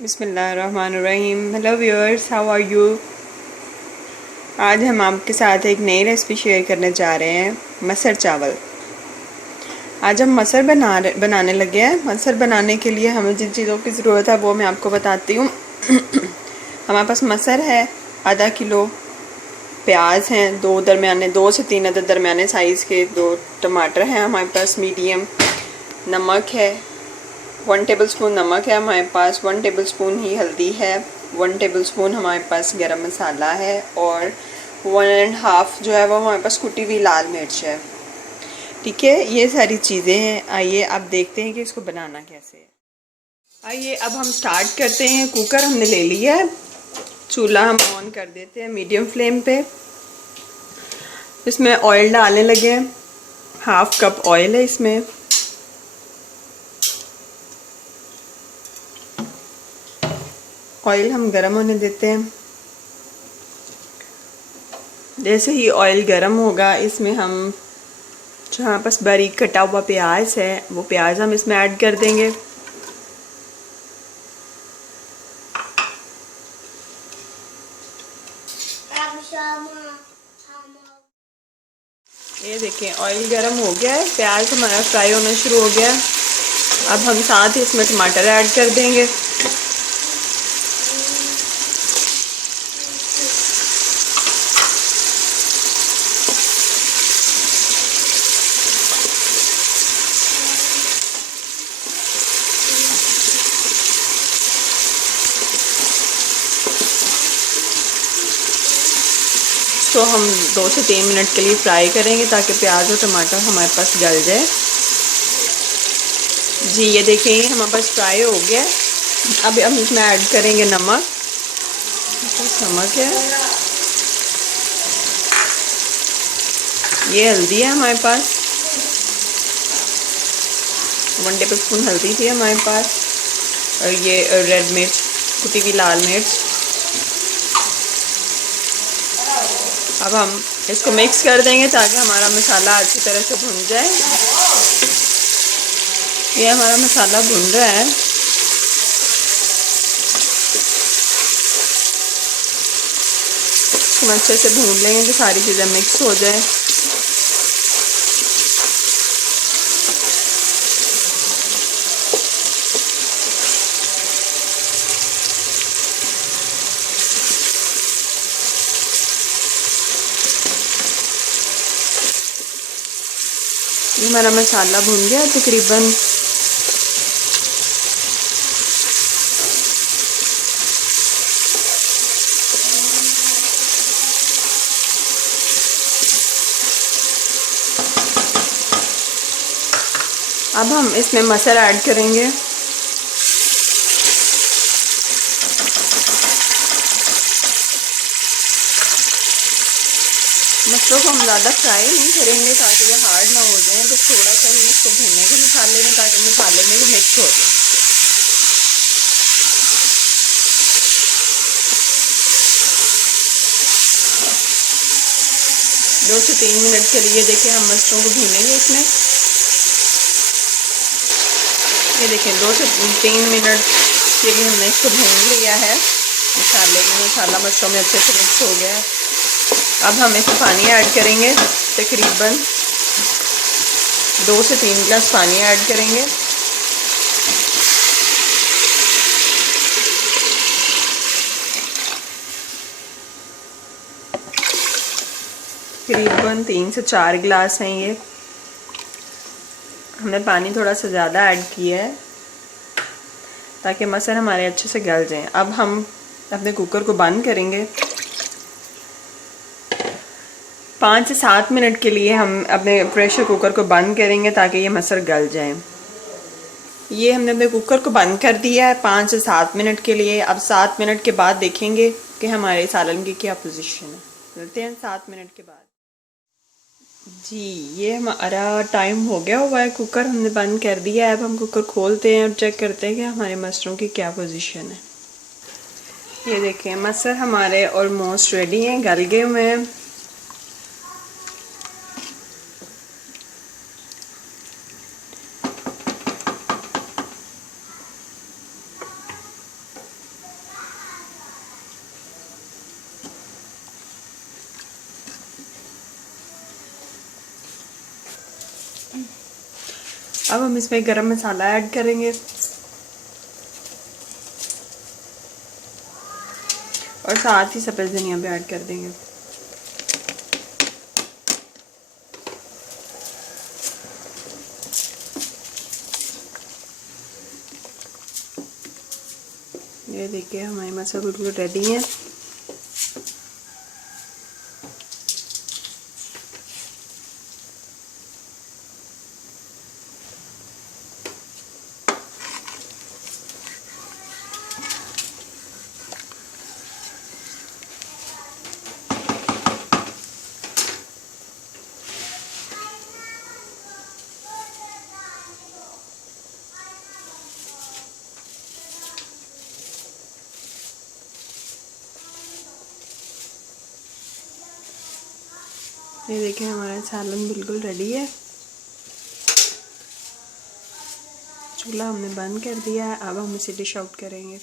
बिस्मिल्लाहिर्रहमानिर्रहीम। Hello viewers, how are you. आज हम आपके साथ एक नई रेसिपी शेयर करने जा रहे हैं, मसर चावल। आज हम मसर बनाने लगे हैं। मसर बनाने के लिए हमें जिन चीज़ों की ज़रूरत है वो मैं आपको बताती हूँ। हमारे पास मसर है आधा किलो, प्याज हैं दो से तीन अदद दरमियाने साइज़ के, दो टमाटर हैं हमारे पास मीडियम, नमक है 1 टेबलस्पून नमक है हमारे पास, 1 टेबलस्पून ही हल्दी है, 1 टेबलस्पून हमारे पास गरम मसाला है और 1.5 जो है वो हमारे पास कुटी हुई लाल मिर्च है। ठीक है, ये सारी चीज़ें हैं। आइए अब देखते हैं कि इसको बनाना कैसे है। आइए अब हम स्टार्ट करते हैं। कुकर हमने ले लिया है, चूल्हा हम ऑन कर देते हैं मीडियम फ्लेम पे। इसमें ऑयल डालने लगे हैं, 1/2 कप ऑयल है इसमें। ऑयल हम गरम होने देते हैं। जैसे ही ऑयल गरम होगा, इसमें हम जो हमारे पास बारीक कटा हुआ प्याज है वो प्याज हम इसमें ऐड कर देंगे। ये देखें, ऑयल गरम हो गया है, प्याज हमारा फ्राई होना शुरू हो गया है। अब हम साथ ही इसमें टमाटर ऐड कर देंगे। तो हम 2 से 3 मिनट के लिए फ्राई करेंगे ताकि प्याज और टमाटर हमारे पास गल जाए। जी ये देखें, हमारे पास फ्राई हो गया। अब हम इसमें ऐड करेंगे नमक। नमक है, ये हल्दी है हमारे पास, 1 टेबलस्पून हल्दी थी हमारे पास, और ये रेड मिर्च, कुटी हुई लाल मिर्च। अब हम इसको मिक्स कर देंगे ताकि हमारा मसाला अच्छी तरह से भुन जाए। ये हमारा मसाला भुन रहा है। हम अच्छे से भून लेंगे कि सारी चीज़ें मिक्स हो जाए। ये हमारा मसाला भुन गया तकरीबन। अब हम इसमें मसर ऐड करेंगे। मसरों को हम ज़्यादा फ्राई नहीं करेंगे ताकि ये हार्ड ना हो जाए, तो थोड़ा सा ही इसको भूनेंगे मसाले में ताकि मसाले में भी मिक्स हो जाए। 2 से 3 मिनट के लिए देखिए हम मसरों को भूनेंगे इसमें। ये देखें 2 से 3 मिनट के लिए हमने इसको भून लिया है मसाले में। मसाला मसरों में अच्छे से मिक्स हो गया है। अब हम इसमें पानी ऐड करेंगे, तकरीबन 2 से 3 गिलास पानी ऐड करेंगे। तकरीबन 3 से 4 गिलास हैं ये। हमने पानी थोड़ा सा ज़्यादा ऐड किया है ताकि मसर हमारे अच्छे से गल जाएं। अब हम अपने कुकर को बंद करेंगे। 5 से 7 मिनट के लिए हम अपने प्रेशर कुकर को बंद करेंगे ताकि ये मसर गल जाए। ये हमने अपने कुकर को बंद कर दिया है 5 से 7 मिनट के लिए। अब 7 मिनट के बाद देखेंगे कि हमारे सालन की क्या पोजीशन है। मिलते हैं 7 मिनट के बाद। जी ये हमारा टाइम हो गया हुआ है, कुकर हमने बंद कर दिया है। अब हम कुकर खोलते हैं और चेक करते हैं कि हमारे मसरों की क्या पोजीशन है। ये देखें, मसर हमारे ऑलमोस्ट रेडी हैं, गल गए हुए हैं। अब हम इसमें गरम मसाला ऐड करेंगे और साथ ही सब्ज़ धनिया भी ऐड कर देंगे। ये देखिए हमारी मसाला बिल्कुल रेडी है। ये देखिए हमारा सालन बिल्कुल रेडी है। चूल्हा हमने बंद कर दिया है। अब हम इसे डिश आउट करेंगे।